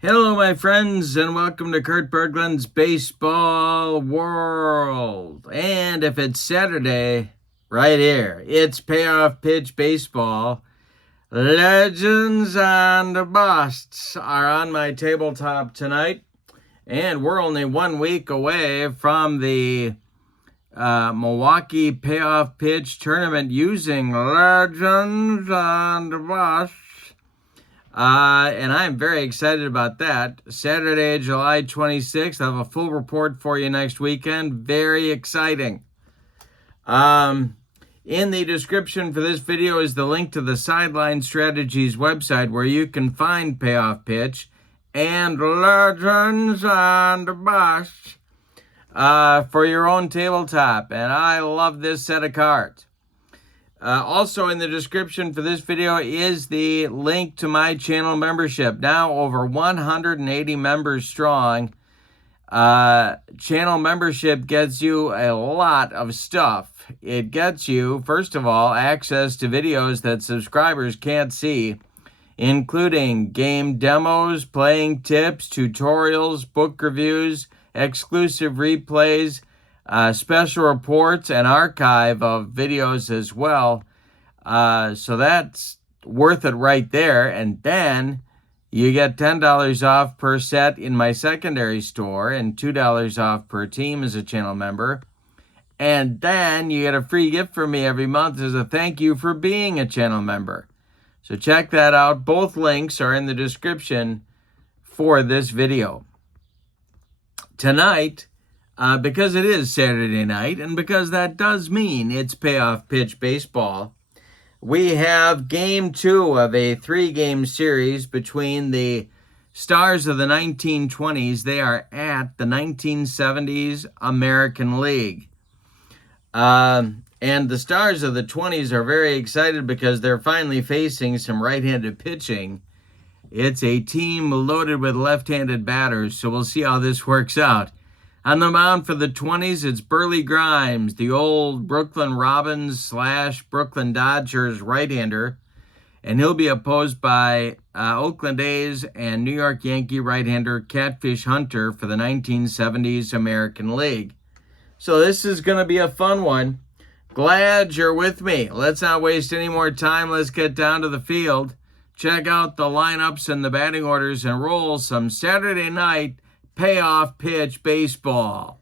Hello, my friends, and welcome to Kurt Berglund's Baseball World. And if it's Saturday, right here, it's Payoff Pitch Baseball. Legends and Busts are on my tabletop tonight, and we're only 1 week away from the Milwaukee Payoff Pitch Tournament using Legends and Busts. And I'm very excited about that. Saturday, July 26th. I have a full report for you next weekend. Very exciting. In the description for this video is the link to the Sideline Strategies website where you can find Payoff Pitch and Legends and Busts for your own tabletop. And I love this set of cards. Also in the description for this video is the link to my channel membership. Now over 180 members strong. Channel membership gets you a lot of stuff. It gets you, first of all, access to videos that subscribers can't see, including game demos, playing tips, tutorials, book reviews, exclusive replays, special reports, and archive of videos as well. So that's worth it right there. And then you get $10 off per set in my secondary store and $2 off per team as a channel member. And then you get a free gift from me every month as a thank you for being a channel member. So check that out. Both links are in the description for this video. Tonight, because it is Saturday night, and because that does mean it's Payoff Pitch Baseball, we have Game 2 of a 3-game series between the stars of the 1920s. They are at the 1970s American League. And the stars of the 20s are very excited because they're finally facing some right-handed pitching. It's a team loaded with left-handed batters, so we'll see how this works out. On the mound for the 20s, it's Burleigh Grimes, the old Brooklyn Robins / Brooklyn Dodgers right-hander. And he'll be opposed by Oakland A's and New York Yankee right-hander Catfish Hunter for the 1970s American League. So this is going to be a fun one. Glad you're with me. Let's not waste any more time. Let's get down to the field. Check out the lineups and the batting orders and roll some Saturday night Payoff Pitch Baseball.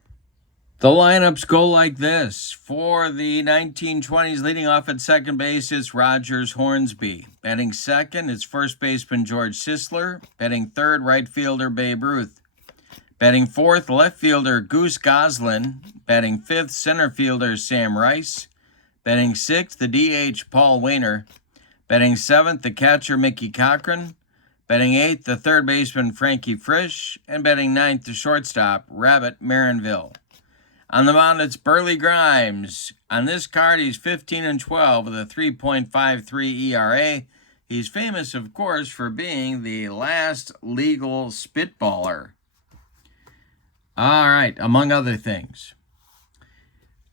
The lineups go like this. For the 1920s, leading off at second base, it's Rogers Hornsby. Batting second, it's first baseman George Sisler. Batting third, right fielder Babe Ruth. Batting fourth, left fielder Goose Goslin. Batting fifth, center fielder Sam Rice. Batting sixth, the DH Paul Wainer. Batting seventh, the catcher Mickey Cochran. Batting eighth, the third baseman Frankie Frisch. And batting ninth, the shortstop Rabbit Marinville. On the mound, it's Burleigh Grimes. On this card, he's 15-12 with a 3.53 ERA. He's famous, of course, for being the last legal spitballer. All right, among other things.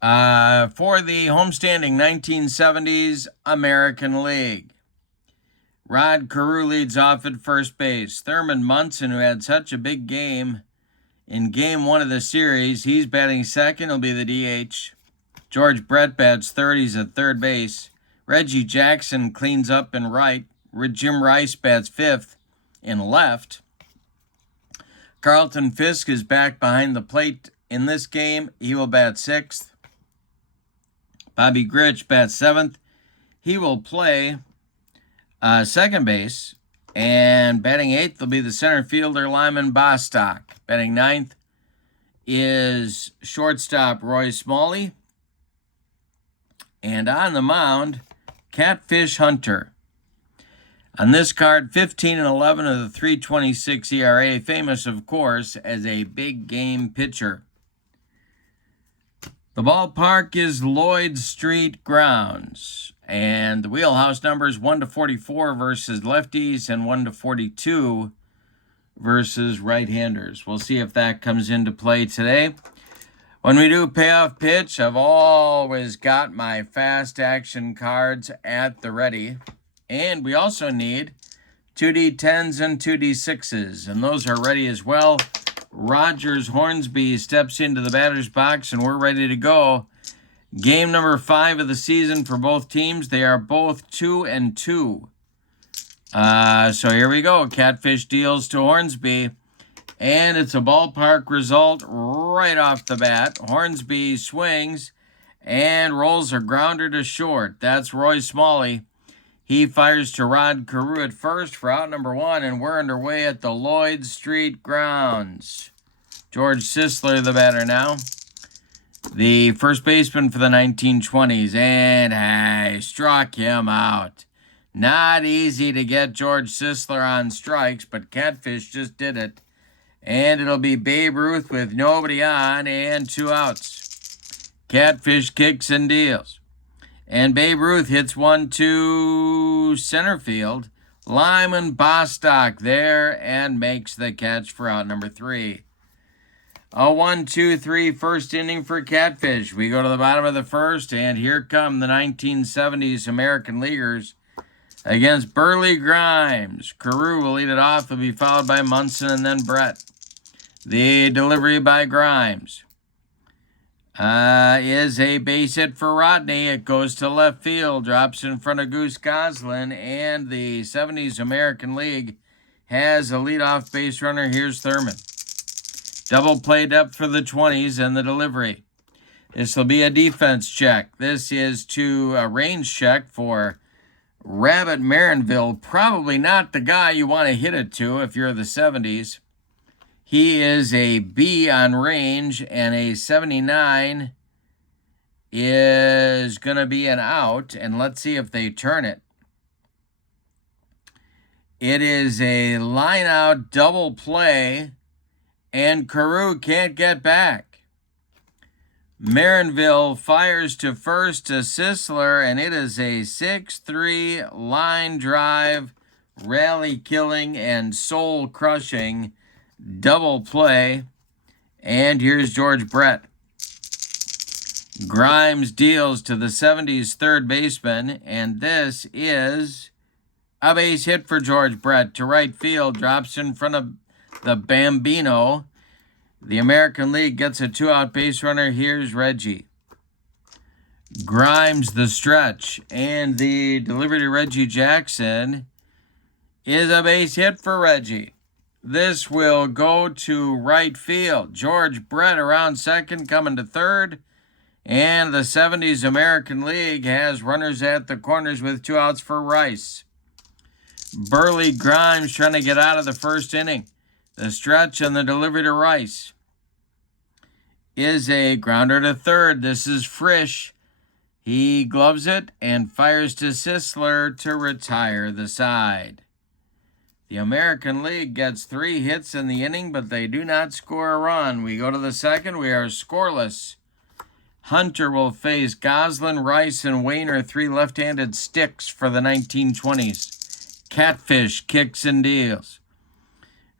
For the homestanding 1970s American League, Rod Carew leads off at first base. Thurman Munson, who had such a big game in Game 1 of the series, he's batting second. He'll be the DH. George Brett bats third. He's at third base. Reggie Jackson cleans up in right. Jim Rice bats fifth in left. Carlton Fisk is back behind the plate in this game. He will bat sixth. Bobby Grich bats seventh. He will play second base. And batting eighth will be the center fielder Lyman Bostock. Batting ninth is shortstop Roy Smalley. And on the mound, Catfish Hunter. On this card, 15-11 of the 3.26 ERA, famous, of course, as a big game pitcher. The ballpark is Lloyd Street Grounds, and the wheelhouse numbers 1-44 versus lefties and 1-42 versus right-handers. We'll see if that comes into play today. When we do Payoff Pitch, I've always got my fast action cards at the ready. And we also need 2D10s and 2D6s, and those are ready as well. Rogers Hornsby steps into the batter's box, and we're ready to go. Game number 5 of the season for both teams. They are both 2-2. So here we go. Catfish deals to Hornsby, and it's a ballpark result right off the bat. Hornsby swings and rolls a grounder to short. That's Roy Smalley. He fires to Rod Carew at first for out number 1, and we're underway at the Lloyd Street grounds. George Sisler, the batter now. The first baseman for the 1920s, and I struck him out. Not easy to get George Sisler on strikes, but Catfish just did it. And it'll be Babe Ruth with nobody on and 2 outs. Catfish kicks and deals. And Babe Ruth hits one to center field. Lyman Bostock there and makes the catch for out number 3. A 1-2-3 first inning for Catfish. We go to the bottom of the first, and here come the 1970s American Leaguers against Burleigh Grimes. Carew will lead it off. It'll be followed by Munson and then Brett. The delivery by Grimes is a base hit for Rodney. It goes to left field, drops in front of Goose Goslin, and the 70s American League has a leadoff base runner. Here's Thurman. Double play depth for the 20s and the delivery. This will be a defense check. This is to a range check for Rabbit Marinville. Probably not the guy you want to hit it to if you're the 70s. He is a B on range, and a 79 is going to be an out. And let's see if they turn it. It is a line out double play, and Carew can't get back. Marinville fires to first to Sisler, and it is a 6-3 line drive, rally killing and soul crushing double play. And here's George Brett. Grimes deals to the 70s third baseman, and this is a base hit for George Brett to right field, drops in front of the Bambino. The American League gets a 2-out base runner. Here's Reggie. Grimes the stretch, and the delivery to Reggie Jackson is a base hit for Reggie. This will go to right field. George Brett around second, coming to third. And the 70s American League has runners at the corners with 2 outs for Rice. Burleigh Grimes trying to get out of the first inning. The stretch and the delivery to Rice is a grounder to third. This is Frisch. He gloves it and fires to Sisler to retire the side. The American League gets 3 hits in the inning, but they do not score a run. We go to the second. We are scoreless. Hunter will face Goslin, Rice, and Wayner, 3 left-handed sticks for the 1920s. Catfish kicks and deals.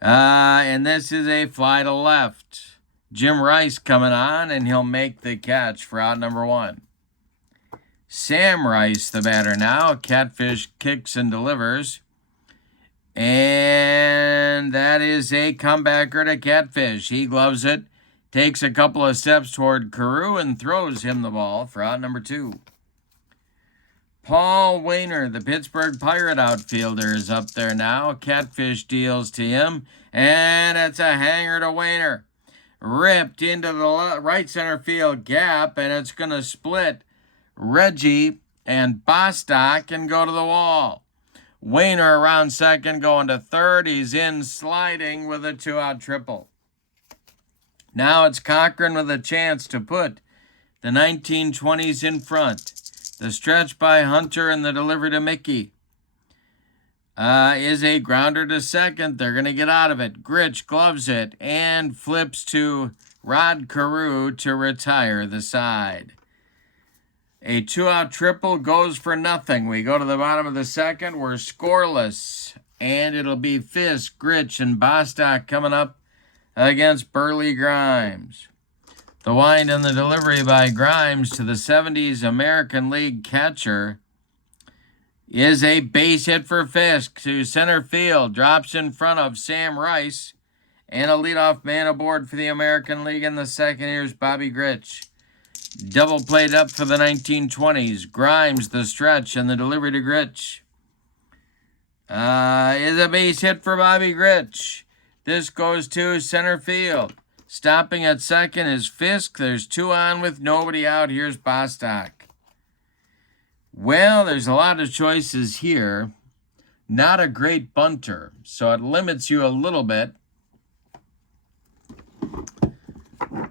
And this is a fly to left. Jim Rice coming on, and he'll make the catch for out number 1. Sam Rice, the batter now. Catfish kicks and delivers. And that is a comebacker to Catfish. He gloves it, takes a couple of steps toward Carew, and throws him the ball for out number 2. Paul Wayner, the Pittsburgh Pirate outfielder, is up there now. Catfish deals to him, and it's a hanger to Wayner. Ripped into the right center field gap, and it's going to split Reggie and Bostock and go to the wall. Wayner around second, going to third. He's in sliding with a 2-out triple. Now it's Cochran with a chance to put the 1920s in front. The stretch by Hunter and the delivery to Mickey is a grounder to second. They're going to get out of it. Gritch gloves it and flips to Rod Carew to retire the side. A 2-out triple goes for nothing. We go to the bottom of the second. We're scoreless. And it'll be Fisk, Gritch, and Bostock coming up against Burleigh Grimes. The wind and the delivery by Grimes to the 70s American League catcher is a base hit for Fisk to center field. Drops in front of Sam Rice. And a leadoff man aboard for the American League in the second. Here's Bobby Grich. Double played up for the 1920s. Grimes, the stretch, and the delivery to Grich. Is a base hit for Bobby Grich. This goes to center field. Stopping at second is Fisk. There's 2 on with nobody out. Here's Bostock. Well, there's a lot of choices here. Not a great bunter, so it limits you a little bit.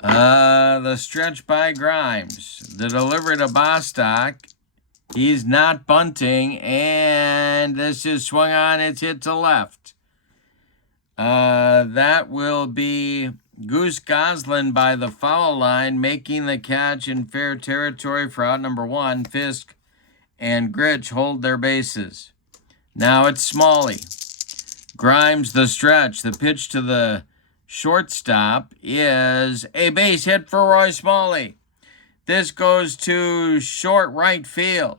The stretch by Grimes. The delivery to Bostock. He's not bunting, and this is swung on. It's hit to left. That will be Goose Goslin by the foul line, making the catch in fair territory for out number 1. Fisk and Grich hold their bases. Now it's Smalley. Grimes, the stretch. The pitch to the shortstop is a base hit for Roy Smalley. This goes to short right field.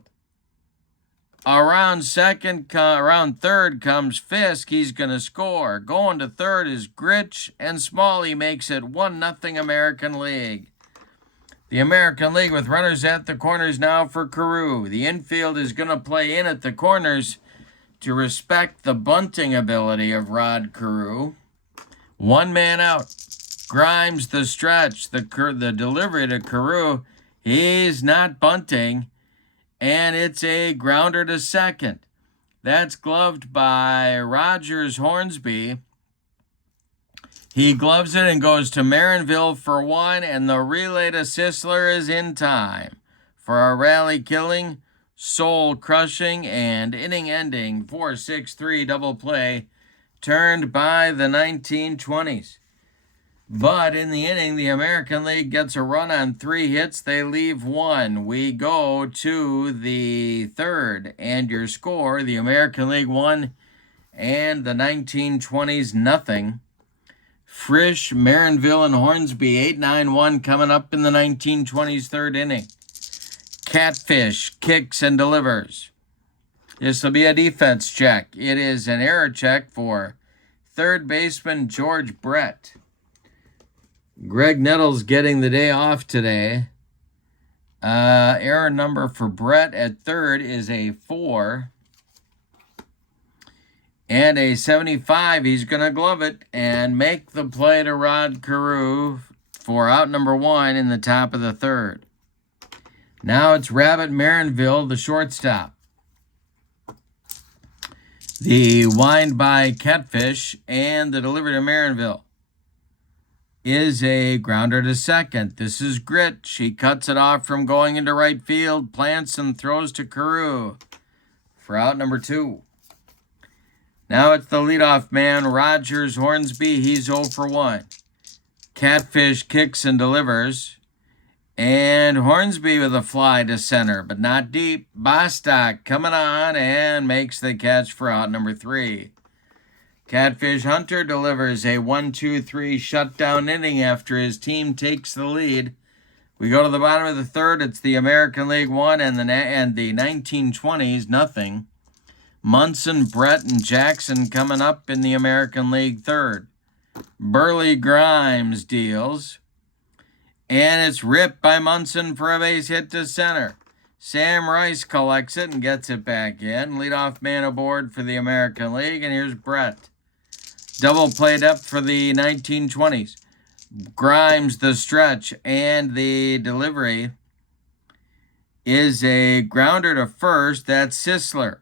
Around third comes Fisk. He's going to score. Going to third is Grich, and Smalley makes it 1-0 American League. The American League with runners at the corners now for Carew. The infield is going to play in at the corners to respect the bunting ability of Rod Carew. 1 man out. Grimes, the stretch. The delivery to Carew. He's not bunting. And it's a grounder to second. That's gloved by Rogers Hornsby. He gloves it and goes to Marinville for 1. And the relay to Sisler is in time for a rally-killing, soul-crushing, and inning-ending 4-6-3 double play turned by the 1920s. But in the inning, the American League gets a run on 3 hits. They leave 1. We go to the third. And your score, the American League 1 and the 1920s 0. Frisch, Marinville, and Hornsby 8-9-1 coming up in the 1920s third inning. Catfish kicks and delivers. This will be a defense check. It is an error check for third baseman George Brett. Greg Nettles getting the day off today. Error number for Brett at third is a 4. And a 75. He's going to glove it and make the play to Rod Carew for out number 1 in the top of the third. Now it's Rabbit Marinville, the shortstop. The wind by Catfish and the delivery to Marinville is a grounder to second. This is Grich. He cuts it off from going into right field, plants and throws to Carew for out number 2. Now it's the leadoff man, Rogers Hornsby. He's 0 for 1. Catfish kicks and delivers. And Hornsby with a fly to center, but not deep. Bostock coming on and makes the catch for out number 3. Catfish Hunter delivers a 1-2-3 shutdown inning after his team takes the lead. We go to the bottom of the third. It's the American League 1 and the 1920s 0. Munson, Brett, and Jackson coming up in the American League third. Burleigh Grimes deals. And it's ripped by Munson for a base hit to center. Sam Rice collects it and gets it back in. Leadoff man aboard for the American League. And here's Brett. Double played up for the 1920s. Grimes, the stretch, and the delivery is a grounder to first. That's Sisler.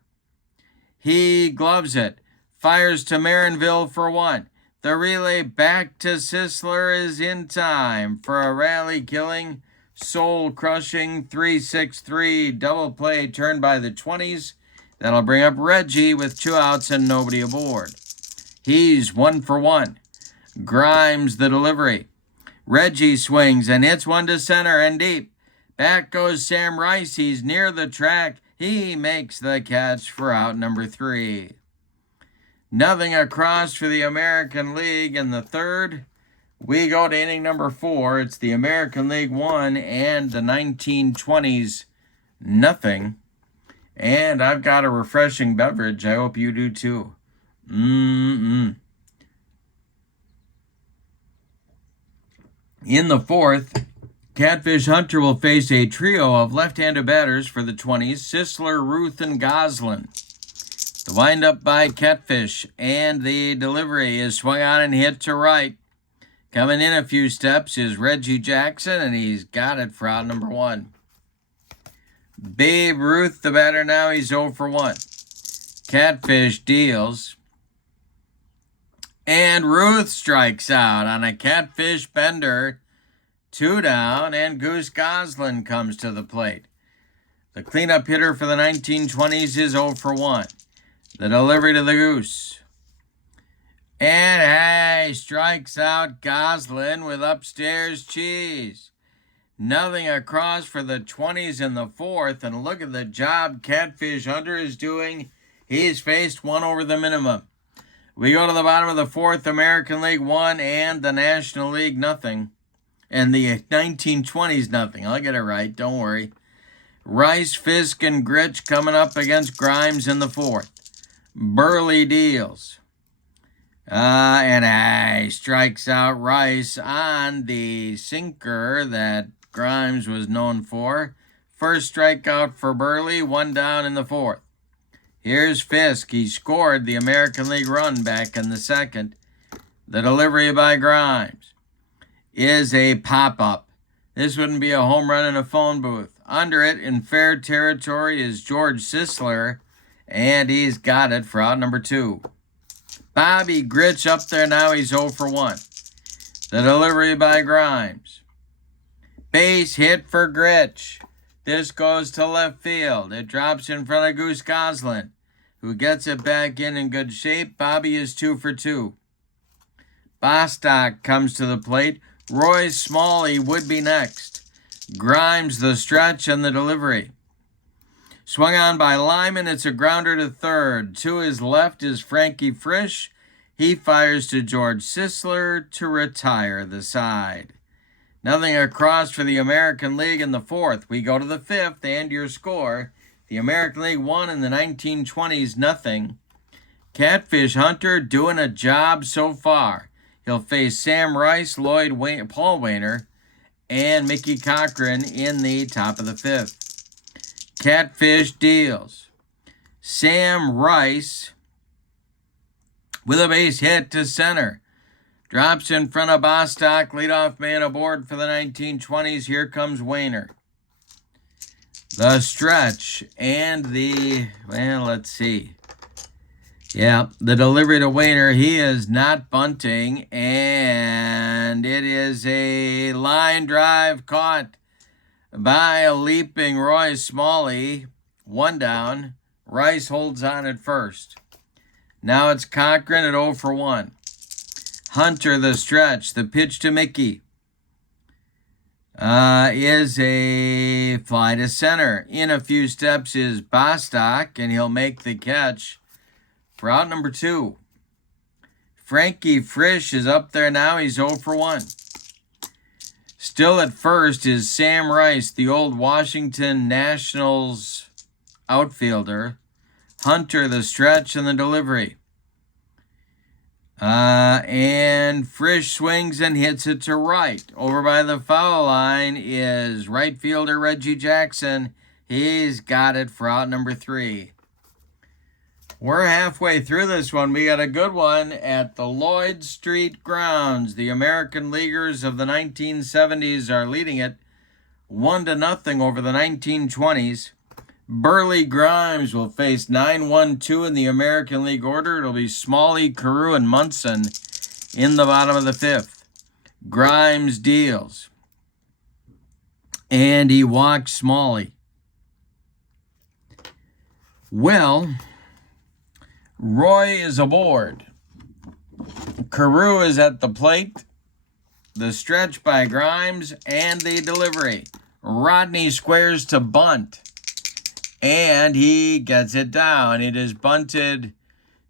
He gloves it. Fires to Marinville for 1. The relay back to Sisler is in time for a rally-killing, soul-crushing 3-6-3 double play turned by the 20s. That'll bring up Reggie with 2 outs and nobody aboard. He's 1 for 1. Grimes, the delivery. Reggie swings and hits one to center and deep. Back goes Sam Rice. He's near the track. He makes the catch for out number 3. 0 across for the American League in the third. We go to inning number 4. It's the American League 1 and the 1920s 0. And I've got a refreshing beverage. I hope you do too. In the fourth, Catfish Hunter will face a trio of left-handed batters for the 20s, Sisler, Ruth, and Goslin. The windup by Catfish, and the delivery is swung on and hit to right. Coming in a few steps is Reggie Jackson, and he's got it for out number 1. Babe Ruth, the batter now, he's 0 for 1. Catfish deals. And Ruth strikes out on a Catfish bender. 2 down, and Goose Goslin comes to the plate. The cleanup hitter for the 1920s is 0 for 1. The delivery to the Goose. And hey, strikes out Goslin with upstairs cheese. Nothing across for the 20s in the fourth, and look at the job Catfish Hunter is doing. He's faced 1 over the minimum. We go to the bottom of the fourth, American League 1 and the National League nothing. And the 1920s nothing. I'll get it right, don't worry. Rice, Fisk, and Gritch coming up against Grimes in the fourth. Burleigh deals. And strikes out Rice on the sinker that Grimes was known for. First strikeout for Burleigh, 1 down in the fourth. Here's Fisk. He scored the American League run back in the second. The delivery by Grimes is a pop-up. This wouldn't be a home run in a phone booth. Under it, in fair territory, is George Sisler, and he's got it for out number 2. Bobby Gritch up there now, he's 0 for 1. The delivery by Grimes. Base hit for Gritch. This goes to left field. It drops in front of Goose Goslin, who gets it back in good shape. Bobby is 2 for 2. Bostock comes to the plate. Roy Smalley would be next. Grimes the stretch and the delivery. Swung on by Lyman. It's a grounder to third. To his left is Frankie Frisch. He fires to George Sisler to retire the side. Nothing across for the American League in the fourth. We go to the fifth, and your score. The American League 1 in the 1920s, nothing. Catfish Hunter doing a job so far. He'll face Sam Rice, Paul Wainer, and Mickey Cochran in the top of the fifth. Catfish deals. Sam Rice with a base hit to center. Drops in front of Bostock, leadoff man aboard for the 1920s. Here comes Wainer. The stretch and let's see. Yeah, the delivery to Wainer. He is not bunting, and it is a line drive caught by a leaping Roy Smalley. 1 down. Rice holds on at first. Now it's Cochran at 0 for 1. Hunter the stretch. The pitch to Mickey is a fly to center. In a few steps is Bostock, and he'll make the catch for out number 2. Frankie Frisch is up there now. He's 0 for 1. Still at first is Sam Rice, the old Washington Nationals outfielder. Hunter the stretch and the delivery. And Frisch swings and hits it to right. Over by the foul line is right fielder Reggie Jackson. He's got it for out number 3. We're halfway through this one. We got a good one at the Lloyd Street grounds. The American Leaguers of the 1970s are leading it 1-0 over the 1920s. Burleigh Grimes will face 9-1-2 in the American League order. It'll be Smalley, Carew, and Munson in the bottom of the fifth. Grimes deals. And he walks Smalley. Well, Roy is aboard. Carew is at the plate. The stretch by Grimes and the delivery. Rodney squares to bunt. And he gets it down. It is bunted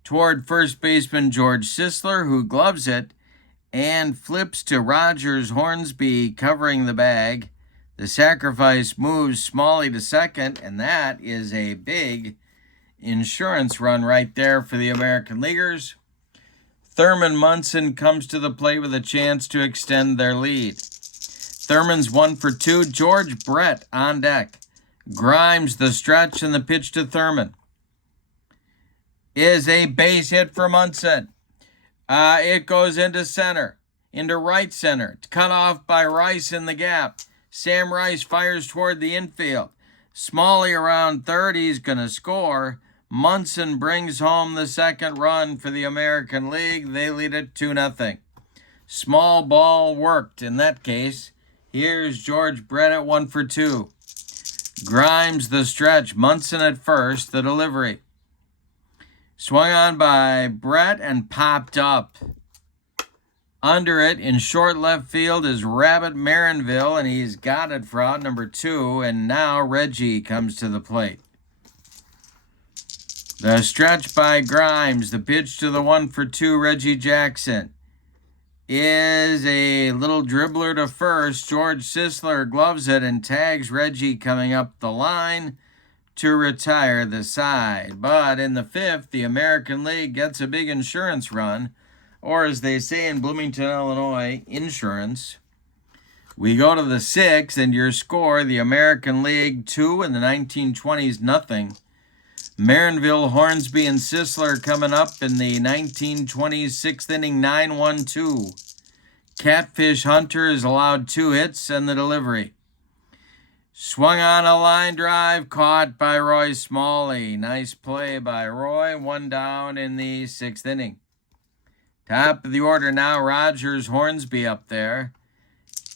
toward first baseman George Sisler, who gloves it and flips to Rogers Hornsby covering the bag. The sacrifice moves Smalley to second, and that is a big insurance run right there for the American Leaguers. Thurman Munson comes to the plate with a chance to extend their lead. Thurman's 1 for 2. George Brett on deck. Grimes the stretch, and the pitch to Thurman is a base hit for Munson. It goes into center, into right center. Cut off by Rice in the gap. Sam Rice fires toward the infield. Smalley around third. He's going to score. Munson brings home the second run for the American League. They lead it 2-0. Small ball worked in that case. Here's George Brett at 1 for 2. Grimes the stretch. Munson at first. The delivery. Swung on by Brett and popped up. Under it in short left field is Rabbit Marinville, and he's got it for out number 2. And now Reggie comes to the plate. The stretch by Grimes. The pitch to the 1 for 2, Reggie Jackson, is a little dribbler to first. George Sisler gloves it and tags Reggie coming up the line to retire the side. But in the 5th, the American League gets a big insurance run, or as they say in Bloomington, Illinois, insurance. We go to the 6th, and your score, the American League 2 and the 1920s nothing. Marinville, Hornsby, and Sisler coming up in the 1920s 6th inning, 9-1-2. Catfish Hunter is allowed 2 hits and the delivery. Swung on a line drive, caught by Roy Smalley. Nice play by Roy. 1 down in the 6th inning. Top of the order now, Rogers Hornsby up there.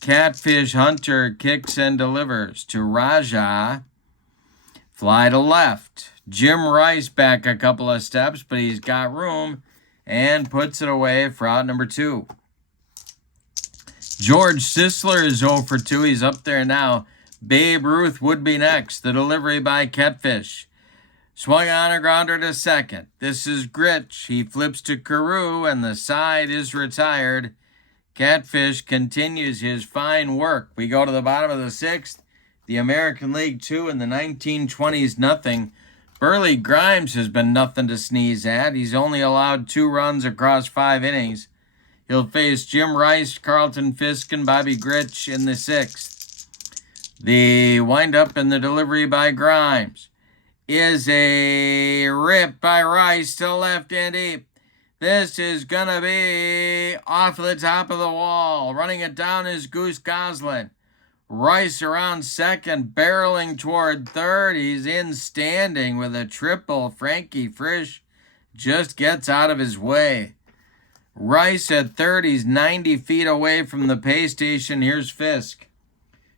Catfish Hunter kicks and delivers to Raja. Fly to left. Jim Rice back a couple of steps, but he's got room and puts it away for out number 2. George Sisler is 0 for 2. He's up there now. Babe Ruth would be next. The delivery by Catfish. Swung on a grounder to second. This is Gritch. He flips to Carew, and the side is retired. Catfish continues his fine work. We go to the bottom of the 6th. The American League 2 and the 1920s nothing. Burleigh Grimes has been nothing to sneeze at. He's only allowed 2 runs across 5 innings. He'll face Jim Rice, Carlton Fisk, and Bobby Gritch in the 6th. The windup and the delivery by Grimes is a rip by Rice to left and deep. This is going to be off the top of the wall. Running it down is Goose Goslin. Rice around second, barreling toward third. He's in standing with a triple. Frankie Frisch just gets out of his way. Rice at third. He's 90 feet away from the pay station. Here's Fisk.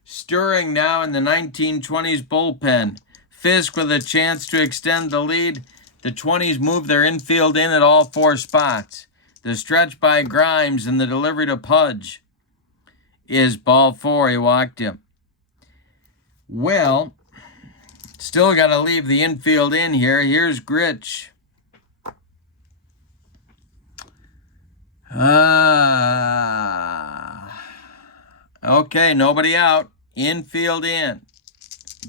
Stirring now in the 1920s bullpen. Fisk with a chance to extend the lead. The 20s move their infield in at all 4 spots. The stretch by Grimes and the delivery to Pudge is ball 4. He walked him. Well, still got to leave the infield in here. Here's Gritch. Okay, nobody out. Infield in.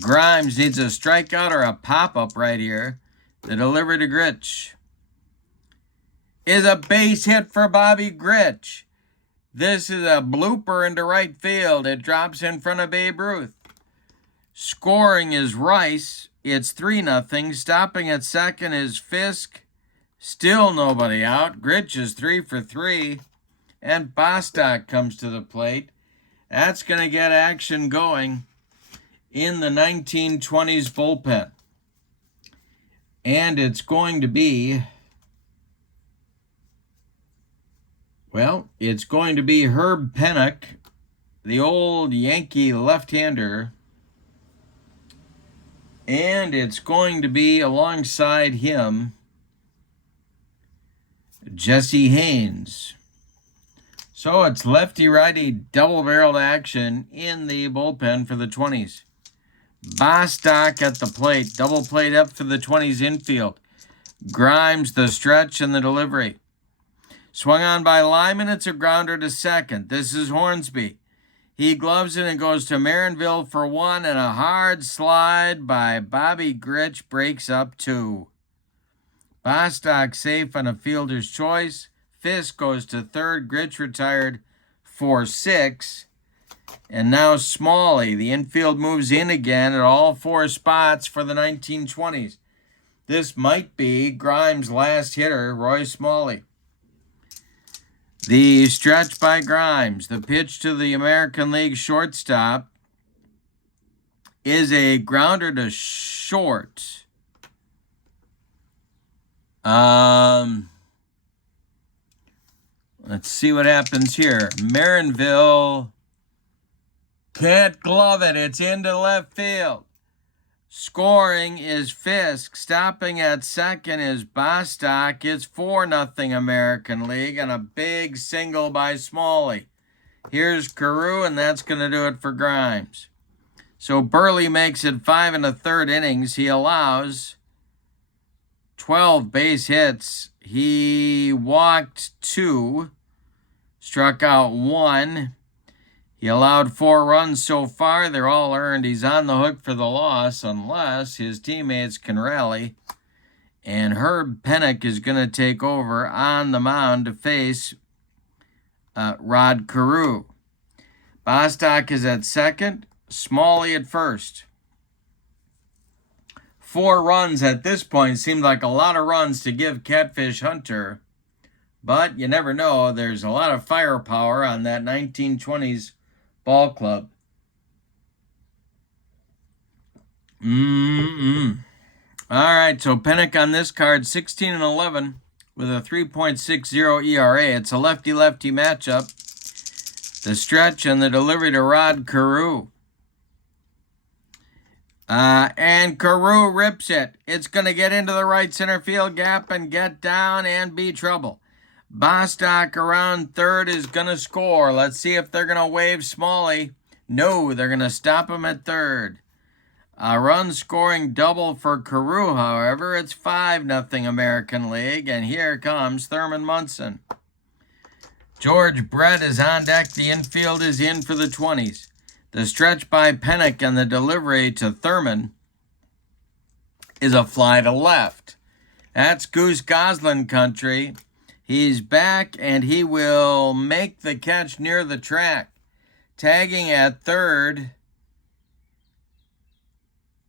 Grimes needs a strikeout or a pop-up right here. The delivery to Gritch is a base hit for Bobby Gritch. This is a blooper into right field. It drops in front of Babe Ruth. Scoring is Rice. It's 3-0. Stopping at second is Fisk. Still nobody out. Gritch is 3 for 3. And Bostock comes to the plate. That's going to get action going in the 1920s bullpen. And it's going to be, well, it's going to be Herb Pennock, the old Yankee left-hander. And it's going to be alongside him, Jesse Haynes. So it's lefty-righty double-barreled action in the bullpen for the 20s. Bostock at the plate. Double plate up for the 20s infield. Grimes the stretch and the delivery. Swung on by Lyman. It's a grounder to second. This is Hornsby. He gloves it and goes to Marinville for 1, and a hard slide by Bobby Gritch breaks up 2. Bostock safe on a fielder's choice. Fisk goes to third. Gritch retired for 6. And now Smalley. The infield moves in again at all 4 spots for the 1920s. This might be Grimes' last hitter, Roy Smalley. The stretch by Grimes. The pitch to the American League shortstop is a grounder to short. Let's see what happens here. Marinville can't glove it. It's into left field. Scoring is Fisk. Stopping at second is Bostock. It's 4-0 American League and a big single by Smalley. Here's Carew, and that's going to do it for Grimes. So Burleigh makes it 5 1/3 innings. He allows 12 base hits. He walked 2, struck out 1. He allowed 4 runs so far. They're all earned. He's on the hook for the loss unless his teammates can rally. And Herb Pennock is going to take over on the mound to face Rod Carew. Bostock is at second. Smalley at first. 4 runs at this point seemed like a lot of runs to give Catfish Hunter. But you never know. There's a lot of firepower on that 1920s ball club. All right, so Pennock on this card, 16-11 with a 3.60 ERA. It's a lefty-lefty matchup. The stretch and the delivery to Rod Carew. And Carew rips it. It's going to get into the right center field gap and get down and be trouble. Bostock around third is going to score. Let's see if they're going to wave Smalley. No, they're going to stop him at third. A run-scoring double for Carew, however. It's 5-0 American League, and here comes Thurman Munson. George Brett is on deck. The infield is in for the 20s. The stretch by Pennock and the delivery to Thurman is a fly to left. That's Goose Goslin country. He's back, and he will make the catch near the track. Tagging at third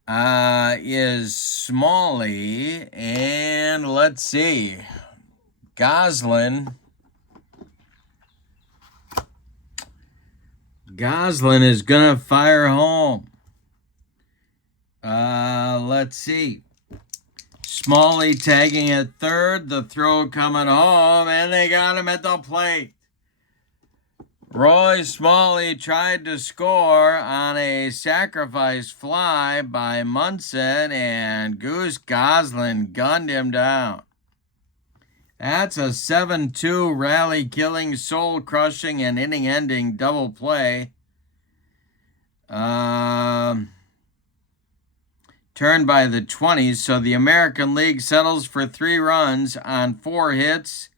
is Smalley, and let's see. Goslin is going to fire home. Let's see. Smalley tagging at third. The throw coming home, and they got him at the plate. Roy Smalley tried to score on a sacrifice fly by Munson, and Goose Goslin gunned him down. That's a 7-2 rally-killing, soul-crushing, and inning-ending double play. Turned by the 20s, so the American League settles for 3 runs on 4 hits.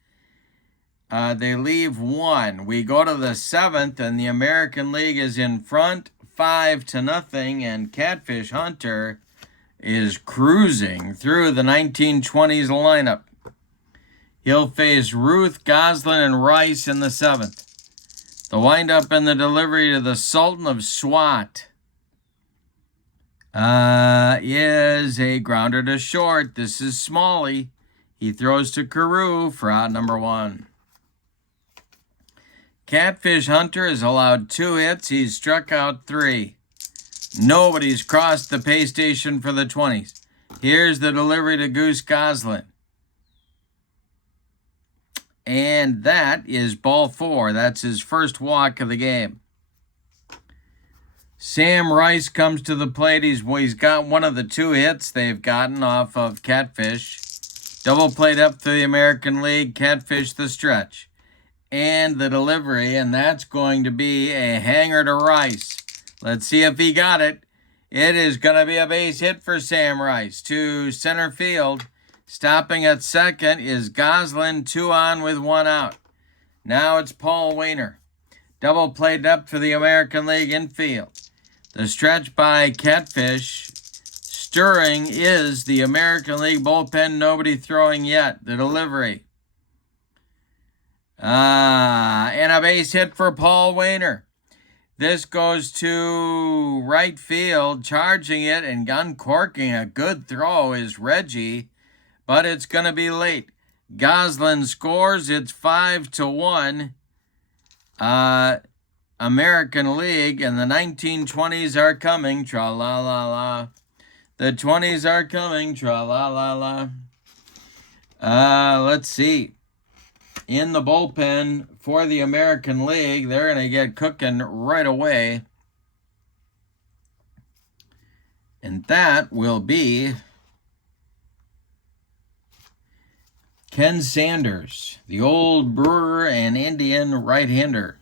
They leave 1. We go to the 7th, and the American League is in front, 5-0, and Catfish Hunter is cruising through the 1920s lineup. He'll face Ruth, Goslin, and Rice in the 7th. The windup and the delivery to the Sultan of Swat is a grounder to short. This is Smalley. He throws to Carew for out number 1. Catfish Hunter has allowed 2 hits. He's struck out 3. Nobody's crossed the pay station for the 20s. Here's the delivery to Goose Goslin. And that is ball 4. That's his first walk of the game. Sam Rice comes to the plate. He's got one of the 2 hits they've gotten off of Catfish. Double plate up to the American League. Catfish the stretch. And the delivery, and that's going to be a hanger to Rice. Let's see if he got it. It is going to be a base hit for Sam Rice to center field. Stopping at second is Goslin, 2 on with 1 out. Now it's Paul Wainer. Double play depth for the American League infield. The stretch by Catfish. Stirring is the American League bullpen. Nobody throwing yet. The delivery. And a base hit for Paul Wainer. This goes to right field. Charging it and uncorking a good throw is Reggie. But it's going to be late. Goslin scores. It's 5-1. American League, and the 1920s are coming. Tra-la-la-la. The 20s are coming. Tra-la-la-la. Let's see. In the bullpen for the American League, they're going to get cooking right away. And that will be Ken Sanders, the old Brewer and Indian right-hander.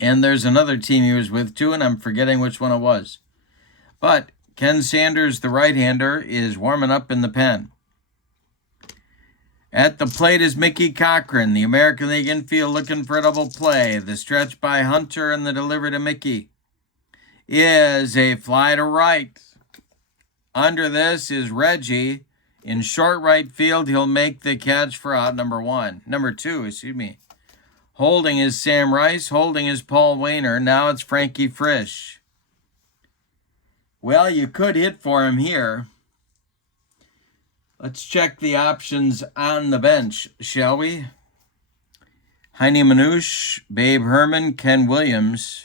And there's another team he was with too, and I'm forgetting which one it was. But Ken Sanders, the right-hander, is warming up in the pen. At the plate is Mickey Cochran, the American League infield, looking for a double play. The stretch by Hunter and the delivery to Mickey is a fly to right. Under this is Reggie. In short right field, he'll make the catch for out number two. Holding is Sam Rice. Holding is Paul Wainer. Now it's Frankie Frisch. Well, you could hit for him here. Let's check the options on the bench, shall we? Heine Manouche, Babe Herman, Ken Williams,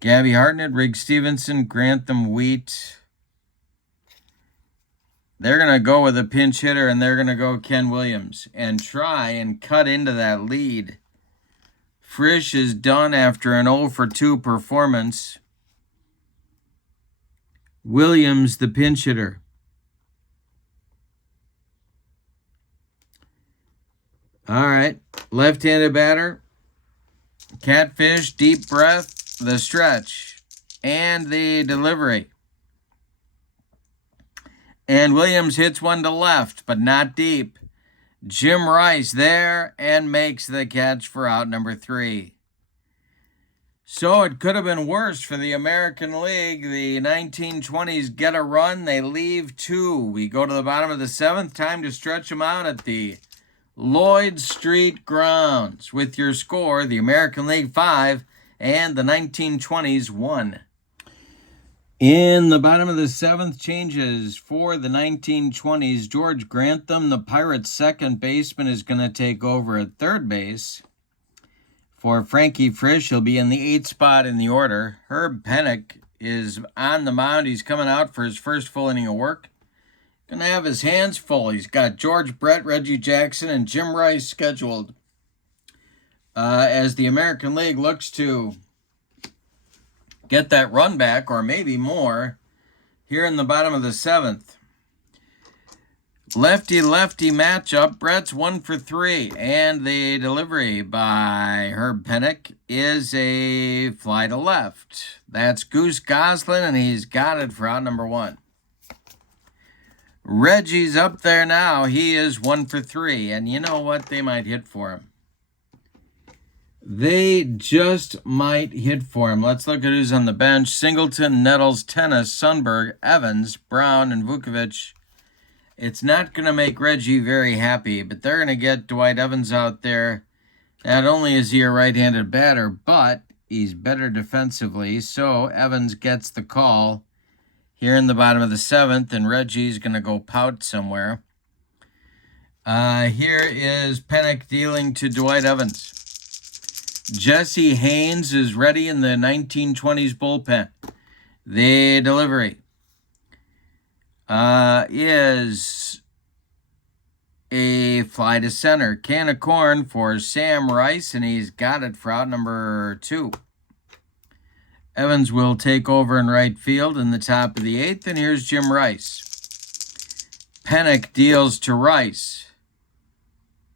Gabby Hartnett, Rig Stevenson, Grantham Wheat. They're going to go with a pinch hitter, and they're going to go Ken Williams and try and cut into that lead. Frisch is done after an 0-for-2 performance. Williams, the pinch hitter. All right, left-handed batter. Catfish, deep breath, the stretch, and the delivery. And Williams hits one to left, but not deep. Jim Rice there and makes the catch for out number 3. So it could have been worse for the American League. The 1920s get a run. They leave 2. We go to the bottom of the 7th. Time to stretch them out at the Lloyd Street grounds. With your score, the American League 5 and the 1920s 1. In the bottom of the 7th, changes for the 1920s. George Grantham, the Pirates' second baseman, is going to take over at third base. For Frankie Frisch, he'll be in the 8th spot in the order. Herb Pennock is on the mound. He's coming out for his first full inning of work. Going to have his hands full. He's got George Brett, Reggie Jackson, and Jim Rice scheduled as the American League looks to get that run back, or maybe more, here in the bottom of the 7th. Lefty-lefty matchup. Brett's 1 for 3, and the delivery by Herb Pennock is a fly to left. That's Goose Goslin, and he's got it for out number 1. Reggie's up there now. He is 1 for 3, and you know what? They might hit for him. They just might hit for him. Let's look at who's on the bench. Singleton, Nettles, Tennis, Sundberg, Evans, Brown, and Vukovic. It's not going to make Reggie very happy, but they're going to get Dwight Evans out there. Not only is he a right-handed batter, but he's better defensively. So Evans gets the call here in the bottom of the 7th, and Reggie's going to go pout somewhere. Here is Pennock dealing to Dwight Evans. Jesse Haynes is ready in the 1920s bullpen. The delivery is a fly to center. Can of corn for Sam Rice, and he's got it for out number 2. Evans will take over in right field in the top of the 8th, and here's Jim Rice. Pennock deals to Rice.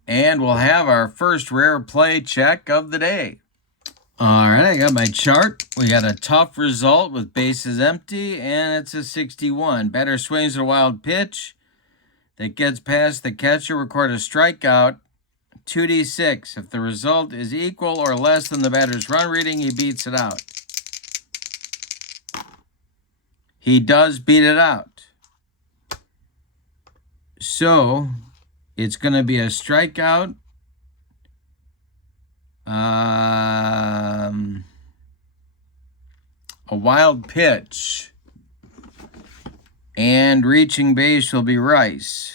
And we'll have our first rare play check of the day. All right, I got my chart. We got a tough result with bases empty, and it's a 61. Batter swings a wild pitch that gets past the catcher, record a strikeout. 2d6. If the result is equal or less than the batter's run reading, he beats it out. He does beat it out. So it's going to be a strikeout. A wild pitch. And reaching base will be Rice.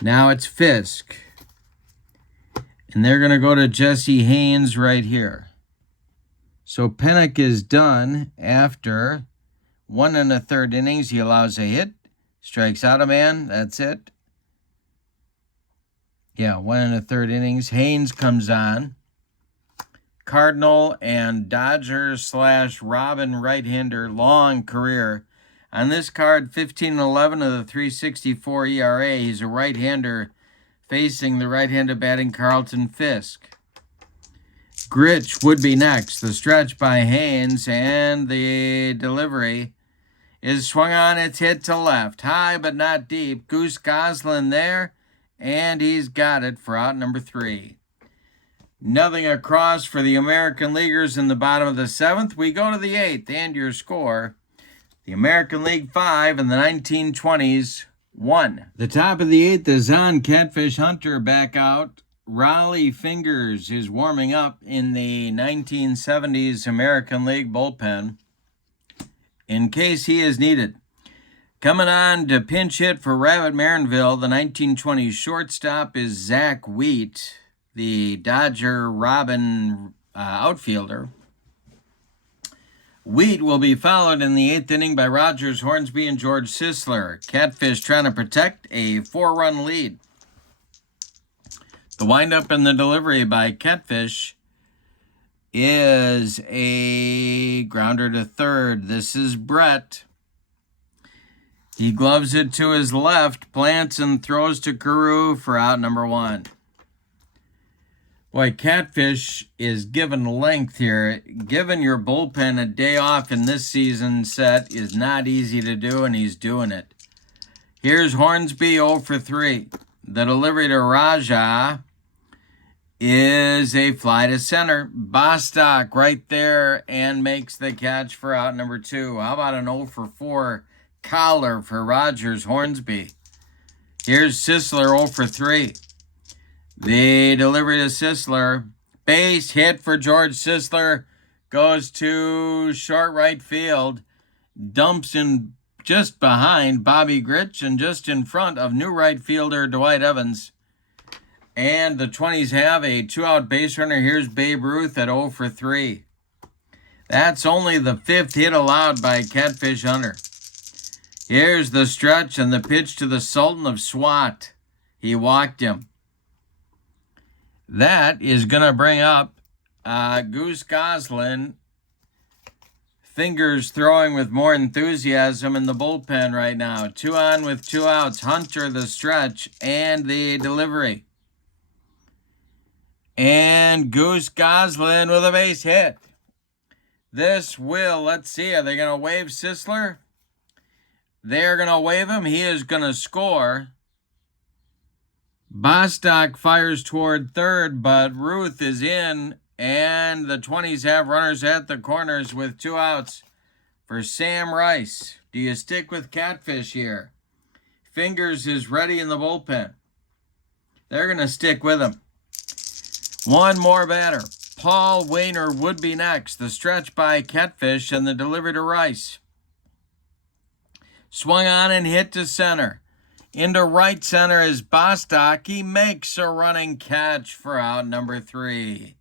Now it's Fisk. And they're going to go to Jesse Haynes right here. So Pennock is done after 1 1/3 innings. He allows a hit, strikes out a man. That's it. Yeah, 1 1/3 innings. Haynes comes on. Cardinal and Dodger / Robin right-hander, long career. On this card, 15-11 of the 3.64 ERA. He's a right-hander facing the right-handed batting Carlton Fisk. Gritch would be next. The stretch by Haynes, and the delivery is swung on. It's hit to left. High but not deep. Goose Goslin there, and he's got it for out number 3. Nothing across for the American Leaguers in the bottom of the 7th. We go to the 8th, and your score. The American League 5 and the 1920s 1. The top of the 8th is on. Catfish Hunter back out. Raleigh Fingers is warming up in the 1970s American League bullpen in case he is needed. Coming on to pinch hit for Rabbit Marinville, the 1920s shortstop is Zach Wheat, the Dodger Robin outfielder. Wheat will be followed in the 8th inning by Rogers Hornsby and George Sisler. Catfish trying to protect a 4-run lead. The windup and the delivery by Catfish is a grounder to third. This is Brett. He gloves it to his left, plants and throws to Carew for out number 1. Boy, Catfish is given length here. Giving your bullpen a day off in this season set is not easy to do, and he's doing it. Here's Hornsby 0 for 3. The delivery to Raja is a fly to center. Bostock right there and makes the catch for out number 2. How about an 0 for 4 collar for Rogers Hornsby? Here's Sisler 0 for 3. The delivery to Sisler. Base hit for George Sisler. Goes to short right field. Dumps in just behind Bobby Gritch and just in front of new right fielder Dwight Evans. And the 20s have a 2-out base runner. Here's Babe Ruth at 0 for 3. That's only the 5th hit allowed by Catfish Hunter. Here's the stretch and the pitch to the Sultan of SWAT. He walked him. That is going to bring up Goose Goslin. Fingers throwing with more enthusiasm in the bullpen right now. 2 on with 2 outs. Hunter the stretch and the delivery. And Goose Goslin with a base hit. This will, let's see, are they going to wave Sisler? They're going to wave him. He is going to score. Bostock fires toward third, but Ruth is in, and the 20s have runners at the corners with 2 outs for Sam Rice. Do you stick with Catfish here? Fingers is ready in the bullpen. They're going to stick with him. One more batter. Paul Wayner would be next. The stretch by Catfish and the delivery to Rice. Swung on and hit to center. Into right center is Bostock. He makes a running catch for out number 3.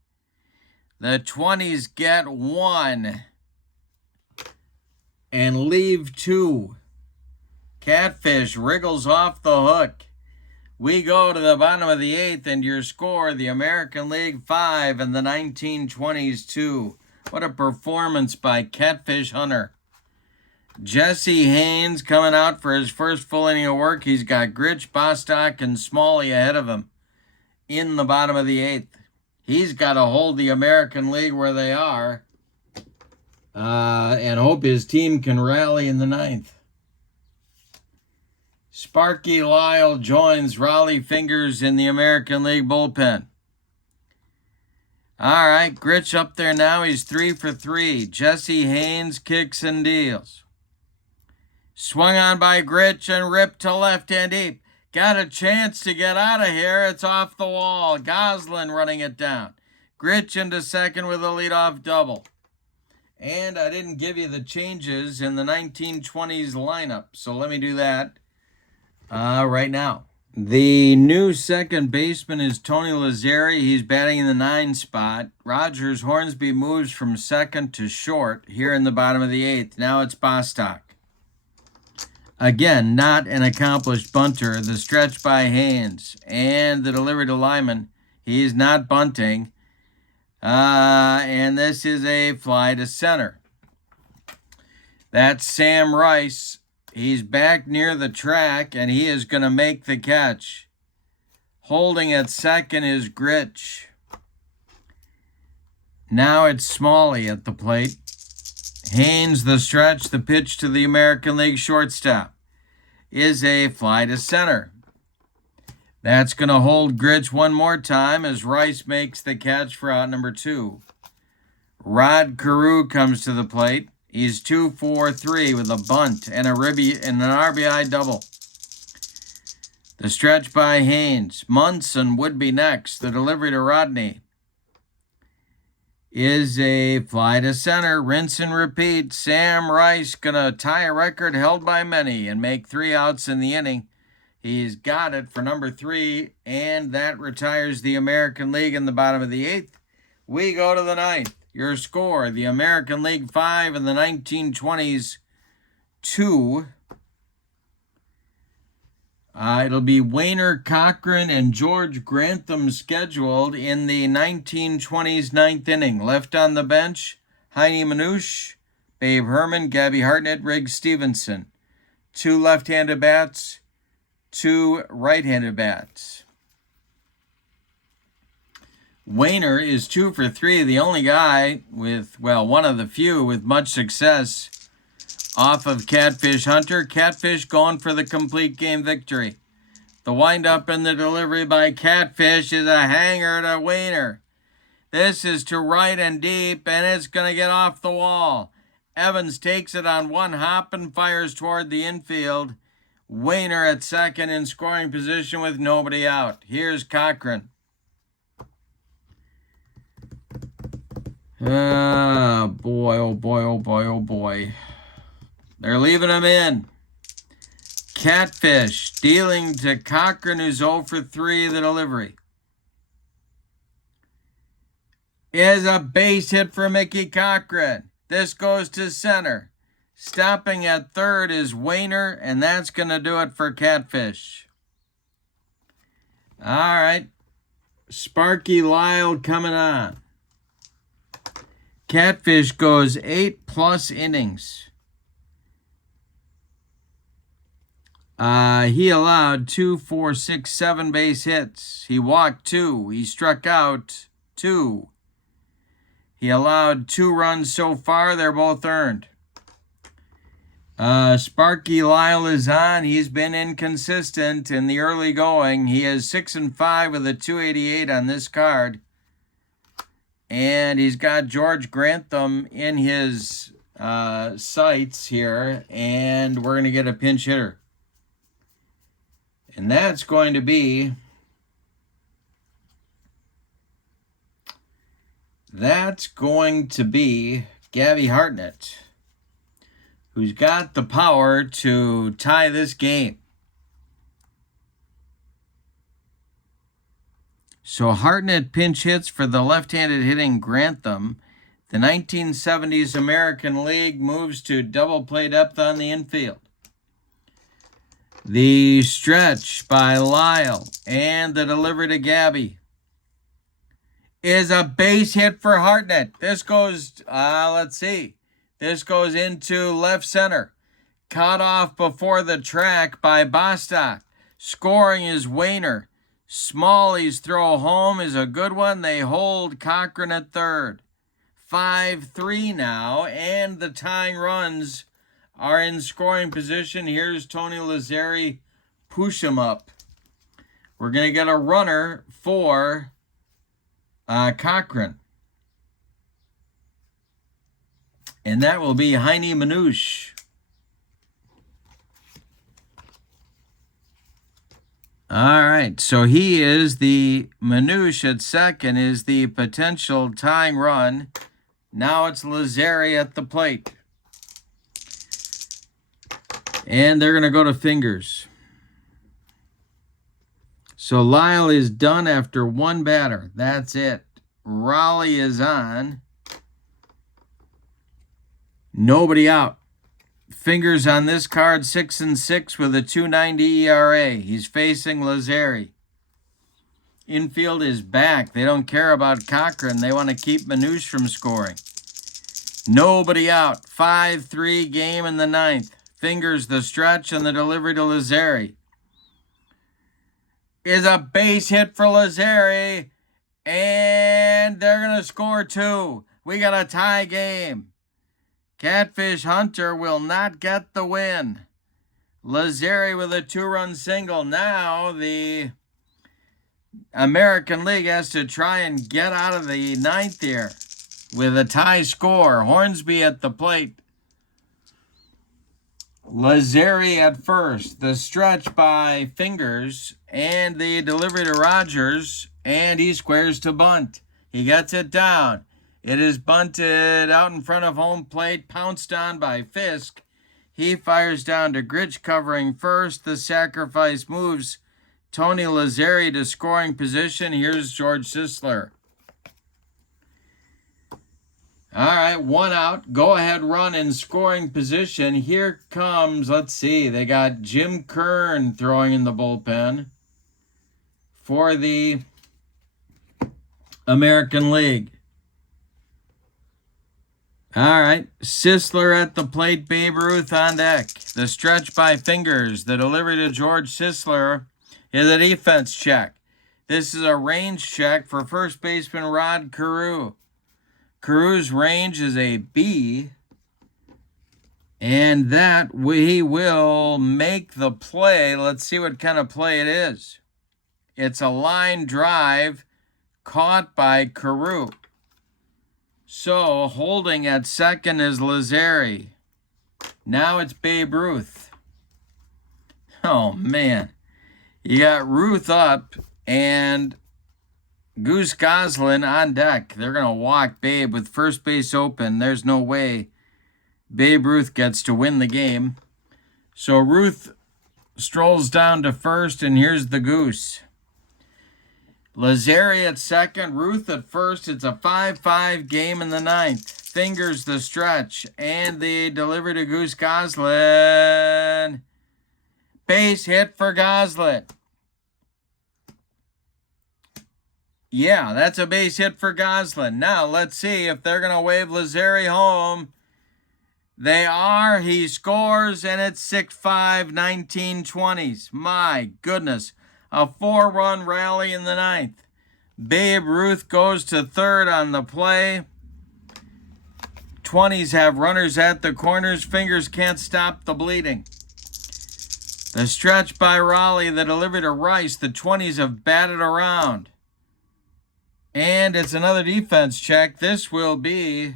The 20s get 1 and leave 2. Catfish wriggles off the hook. We go to the bottom of the 8th, and your score, the American League 5 and the 1920s 2. What a performance by Catfish Hunter. Jesse Haynes coming out for his first full inning of work. He's got Gritch, Bostock, and Smalley ahead of him in the bottom of the 8th. He's got to hold the American League where they are and hope his team can rally in the 9th. Sparky Lyle joins Raleigh Fingers in the American League bullpen. All right, Gritch up there now. He's 3 for 3. Jesse Haynes kicks and deals. Swung on by Gritch and ripped to left and deep. Got a chance to get out of here. It's off the wall. Goslin running it down. Gritch into second with a leadoff double. And I didn't give you the changes in the 1920s lineup, so let me do that right now. The new second baseman is Tony Lazzeri. He's batting in the 9 spot. Rogers Hornsby moves from second to short here in the bottom of the 8th. Now it's Bostock. Again, not an accomplished bunter. The stretch by Haynes and the delivery to Lyman. He's not bunting. And this is a fly to center. That's Sam Rice. He's back near the track, and he is going to make the catch. Holding at second is Gritch. Now it's Smalley at the plate. Haynes, the stretch, the pitch to the American League shortstop is a fly to center. That's going to hold Gritch one more time as Rice makes the catch for out number 2. Rod Carew comes to the plate. He's 2 for 3 with a bunt and an RBI double. The stretch by Haynes. Munson would be next. The delivery to Rodney is a fly to center. Rinse and repeat. Sam Rice going to tie a record held by many and make 3 outs in the inning. He's got it for number 3, and that retires the American League in the bottom of the 8th. We go to the 9th. Your score, the American League 5 and the 1920s 2. It'll be Wayner Cochran and George Grantham scheduled in the 1920s 9th inning. Left on the bench, Heine Manouche, Babe Herman, Gabby Hartnett, Riggs Stevenson. 2 left-handed bats, 2 right-handed bats. Wayner is 2 for 3, the only guy with, well, one of the few with much success off of Catfish Hunter. Catfish going for the complete game victory. The windup and the delivery by Catfish is a hanger to Wayner. This is to right and deep, and it's going to get off the wall. Evans takes it on one hop and fires toward the infield. Wayner at second in scoring position with nobody out. Here's Cochran. Oh boy, oh boy, oh boy, oh boy. They're leaving him in. Catfish dealing to Cochran, who's 0 for 3, the delivery. Is a base hit for Mickey Cochran. This goes to center. Stopping at third is Wayner, and that's going to do it for Catfish. All right. Sparky Lyle coming on. Catfish goes 8+ innings. He allowed 2, 4, 6, 7 base hits. He walked 2. He struck out 2. He allowed 2 runs so far. They're both earned. Sparky Lyle is on. He's been inconsistent in the early going. He is 6 and 5 with a 288 on this card. And he's got George Grantham in his sights here. And we're going to get a pinch hitter. And that's going to be Gabby Hartnett, who's got the power to tie this game. So Hartnett pinch hits for the left-handed hitting Grantham. The 1970s American League moves to double play depth on the infield. The stretch by Lyle and the delivery to Gabby is a base hit for Hartnett. This goes, This goes into left center. Cut off before the track by Bostock. Scoring is Wayner. Smalley's throw home is a good one. They hold Cochran at third. 5-3 now, and the tying runs are in scoring position. Here's Tony Lazzeri push him up. We're going to get a runner for Cochran. And that will be Heine Manouche. All right, so he is the Manouche at second, is the potential tying run. Now it's Lazzeri at the plate. And they're going to go to fingers. So Lyle is done after one batter. That's it. Raleigh is on. Nobody out. Fingers on this card, 6-6 with a 2.90 ERA. He's facing Lazzeri. Infield is back. They don't care about Cochran. They want to keep Manouche from scoring. Nobody out. 5-3 game in the ninth. Fingers the stretch and the delivery to Lazzeri. Is a base hit for Lazzeri. And they're going to score two. We got a tie game. Catfish Hunter will not get the win. Lazzeri with a 2-run single. Now the American League has to try and get out of the ninth here with a tie score. Hornsby at the plate. Lazzeri at first. The stretch by Fingers and the delivery to Rogers. And he squares to bunt. He gets it down. It is bunted out in front of home plate, pounced on by Fisk. He fires down to Gritch covering first. The sacrifice moves Tony Lazzeri to scoring position. Here's George Sisler. All right, one out. Go-ahead run in scoring position. Here comes, let's see, they got Jim Kern throwing in the bullpen for the American League. All right, Sisler at the plate, Babe Ruth on deck. The stretch by Fingers, the delivery to George Sisler is a defense check. This is a range check for first baseman Rod Carew. Carew's range is a B, and that he will make the play. Let's see what kind of play it is. It's a line drive caught by Carew. So, holding at second is Lazzeri. Now it's Babe Ruth. Oh, man. You got Ruth up and Goose Goslin on deck. They're going to walk Babe with first base open. There's no way Babe Ruth gets to win the game. So, Ruth strolls down to first, and here's the Goose. Lazzeri at second, Ruth at first. It's a 5-5 game in the ninth. Fingers the stretch and the delivery to Goose Goslin. Base hit for Goslin. Yeah, that's a base hit for Goslin. Now let's see if they're going to wave Lazzeri home. They are. He scores, and it's 6-5, 1920s. My goodness. A 4-run rally in the ninth. Babe Ruth goes to third on the play. 20s have runners at the corners. Fingers can't stop the bleeding. The stretch by Raleigh, the delivery to Rice. The 20s have batted around. And it's another defense check. This will be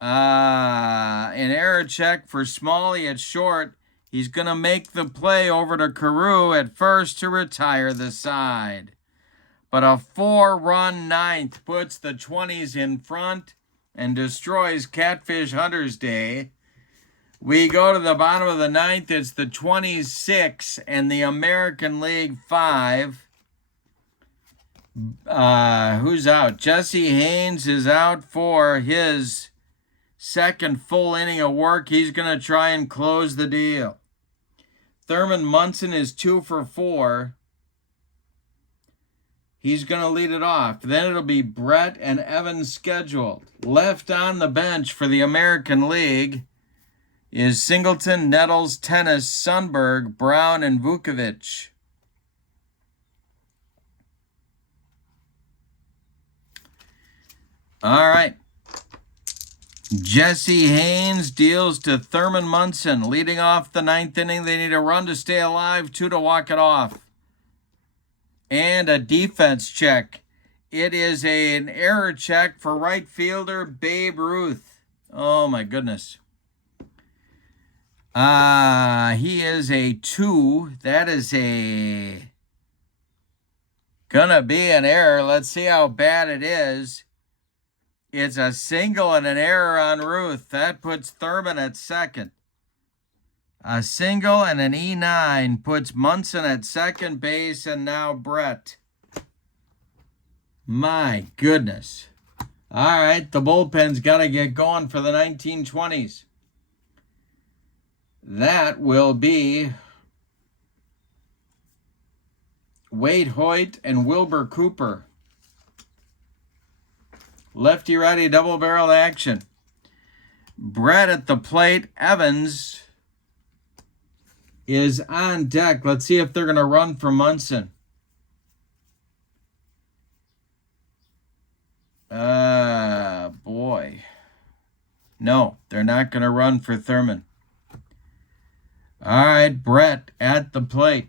an error check for Smalley at short. He's going to make the play over to Carew at first to retire the side. But a 4-run ninth puts the 20s in front and destroys Catfish Hunter's day. We go to the bottom of the ninth. It's the 20s 6 and the American League 5. Who's out? Jesse Haynes is out for his second full inning of work. He's going to try and close the deal. Thurman Munson is 2 for 4. He's going to lead it off. Then it'll be Brett and Evans scheduled. Left on the bench for the American League is Singleton, Nettles, Tennis, Sundberg, Brown, and Vukovic. All right. Jesse Haynes deals to Thurman Munson. Leading off the 9th inning, they need a run to stay alive, 2 to walk it off. And a defense check. It is an error check for right fielder Babe Ruth. Oh, my goodness. He is a 2. That is gonna be an error. Let's see how bad it is. It's a single and an error on Ruth. That puts Thurman at second. A single and an E9 puts Munson at second base, and now Brett. My goodness. All right, the bullpen's got to get going for the 1920s. That will be Wade Hoyt and Wilbur Cooper. Lefty-righty double-barrel action. Brett at the plate. Evans is on deck. Let's see if they're going to run for Munson. Boy. No, they're not going to run for Thurman. All right, Brett at the plate.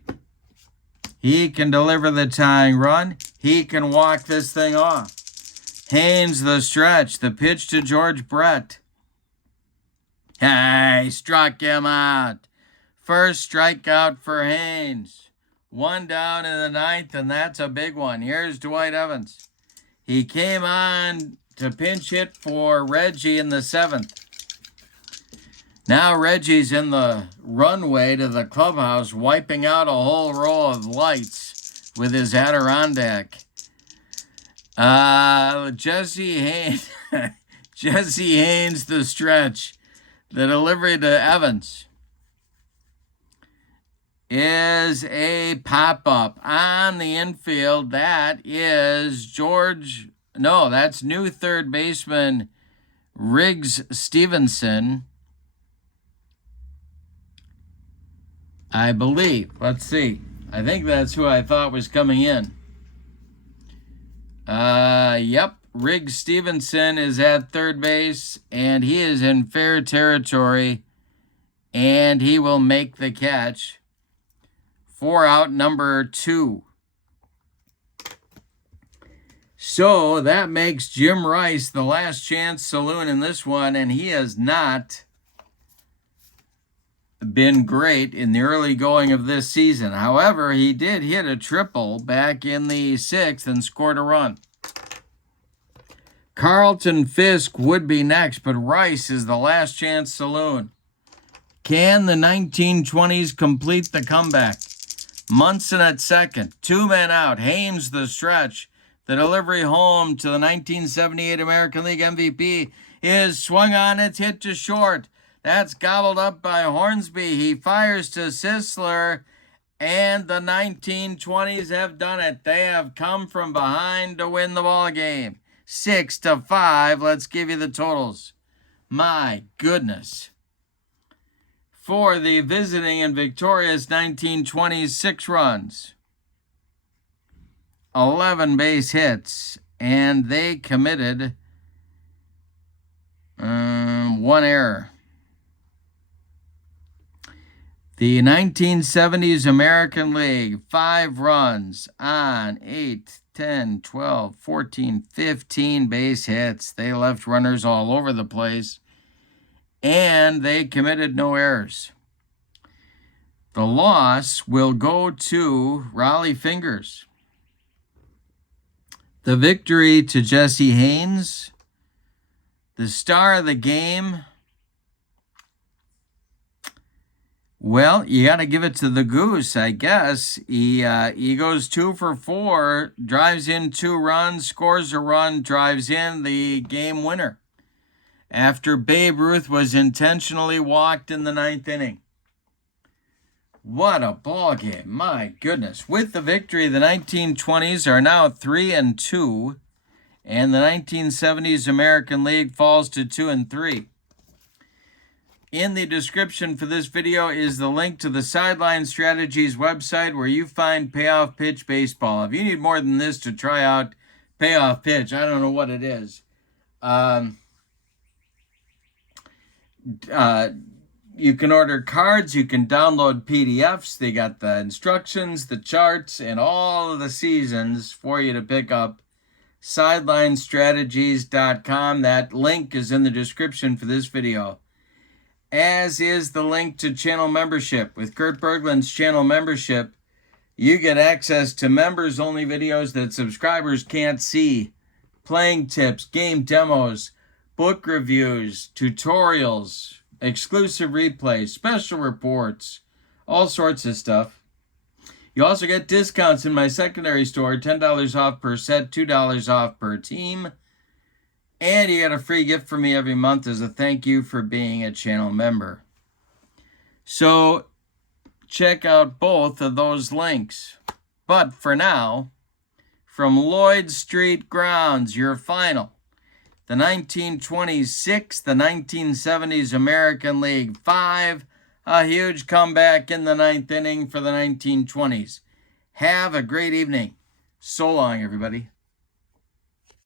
He can deliver the tying run. He can walk this thing off. Haynes the stretch. The pitch to George Brett. Hey, struck him out. First strikeout for Haynes. 1 down in the 9th, and that's a big one. Here's Dwight Evans. He came on to pinch hit for Reggie in the 7th. Now Reggie's in the runway to the clubhouse, wiping out a whole row of lights with his Adirondack. Jesse Haynes, Jesse Haynes the stretch. The delivery to Evans is a pop-up on the infield. That is that's new third baseman Riggs Stevenson, I believe. Let's see. I think that's who I thought was coming in. Yep. Riggs Stevenson is at third base, and he is in fair territory, and he will make the catch. 4 out, number 2. So that makes Jim Rice the last chance saloon in this one, and he has not been great in the early going of this season. However, he did hit a triple back in the 6th and scored a run. Carlton Fisk would be next, but Rice is the last chance saloon. Can the 1920s complete the comeback? Munson at second, 2 men out. Haynes the stretch. The delivery home to the 1978 American League MVP is swung on. It's hit to short. That's gobbled up by Hornsby. He fires to Sisler, and the 1920s have done it. They have come from behind to win the ball game. 6-5. Let's give you the totals. My goodness. For the visiting and victorious 1920s, 6 runs, 11 base hits, and they committed 1 error. The 1970s American League, 5 runs on 8, 10, 12, 14, 15 base hits. They left runners all over the place, and they committed no errors. The loss will go to Raleigh Fingers. The victory to Jesse Haynes. The star of the game, well, you got to give it to the Goose, I guess. He goes 2 for 4, drives in 2 runs, scores a run, drives in the game winner after Babe Ruth was intentionally walked in the 9th inning. What a ball game, my goodness. With the victory, the 1920s are now 3-2, and the 1970s American League falls to 2-3. In the description for this video is the link to the Sideline Strategies website where you find Payoff Pitch Baseball. If you need more than this to try out Payoff Pitch, I don't know what it is. You can order cards, you can download PDFs. They got the instructions, the charts, and all of the seasons for you to pick up. SidelineStrategies.com. That link is in the description for this video, as is the link to channel membership. With Kurt Berglund's channel membership, you get access to members-only videos that subscribers can't see, playing tips, game demos, book reviews, tutorials, exclusive replays, special reports, all sorts of stuff. You also get discounts in my secondary store, $10 off per set, $2 off per team. And you get a free gift from me every month as a thank you for being a channel member. So check out both of those links. But for now, from Lloyd Street grounds, your final. The 1920s 6, the 1970s American League 5. A huge comeback in the 9th inning for the 1920s. Have a great evening. So long, everybody.